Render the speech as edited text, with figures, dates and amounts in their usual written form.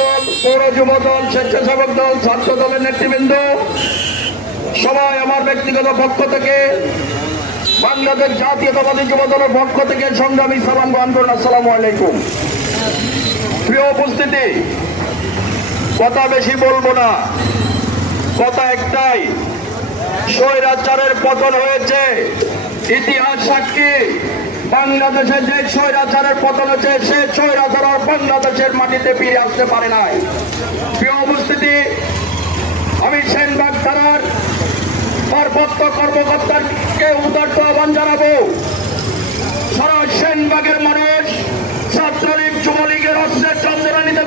দল, পৌর যুব দল, স্বেচ্ছাসেবক দল, ছাত্র দলের নেতৃবৃন্দ, সবাই আমার ব্যক্তিগত পক্ষ থেকে, বাংলাদেশ জাতীয়তাবাদী যুব দলের পক্ষ থেকে সংগ্রামী সালাম গ্রহণ করুন। আসসালামু আলাইকুম। প্রিয় উপস্থিতি, কথা বেশি বলবো না, কথা একটাই, স্বৈরাচারের পতন হয়েছে। ইতিহাস সাক্ষী, বাংলাদেশে যে স্বৈরাচারের পতন হয়েছে, সে স্বৈরাচার বাংলাদেশের মাটিতে ফিরে আসতে পারে নাই। প্রিয় উপস্থিতি, আমি সেনবাগ থানার ভারপ্রাপ্ত কর্মকর্তাকে উদার্ত আহ্বান জানাবো, সারা সেনবাগের মানুষ ছাত্রলীগ যুবলীগের অস্ত্রের চন্দ্রানীতে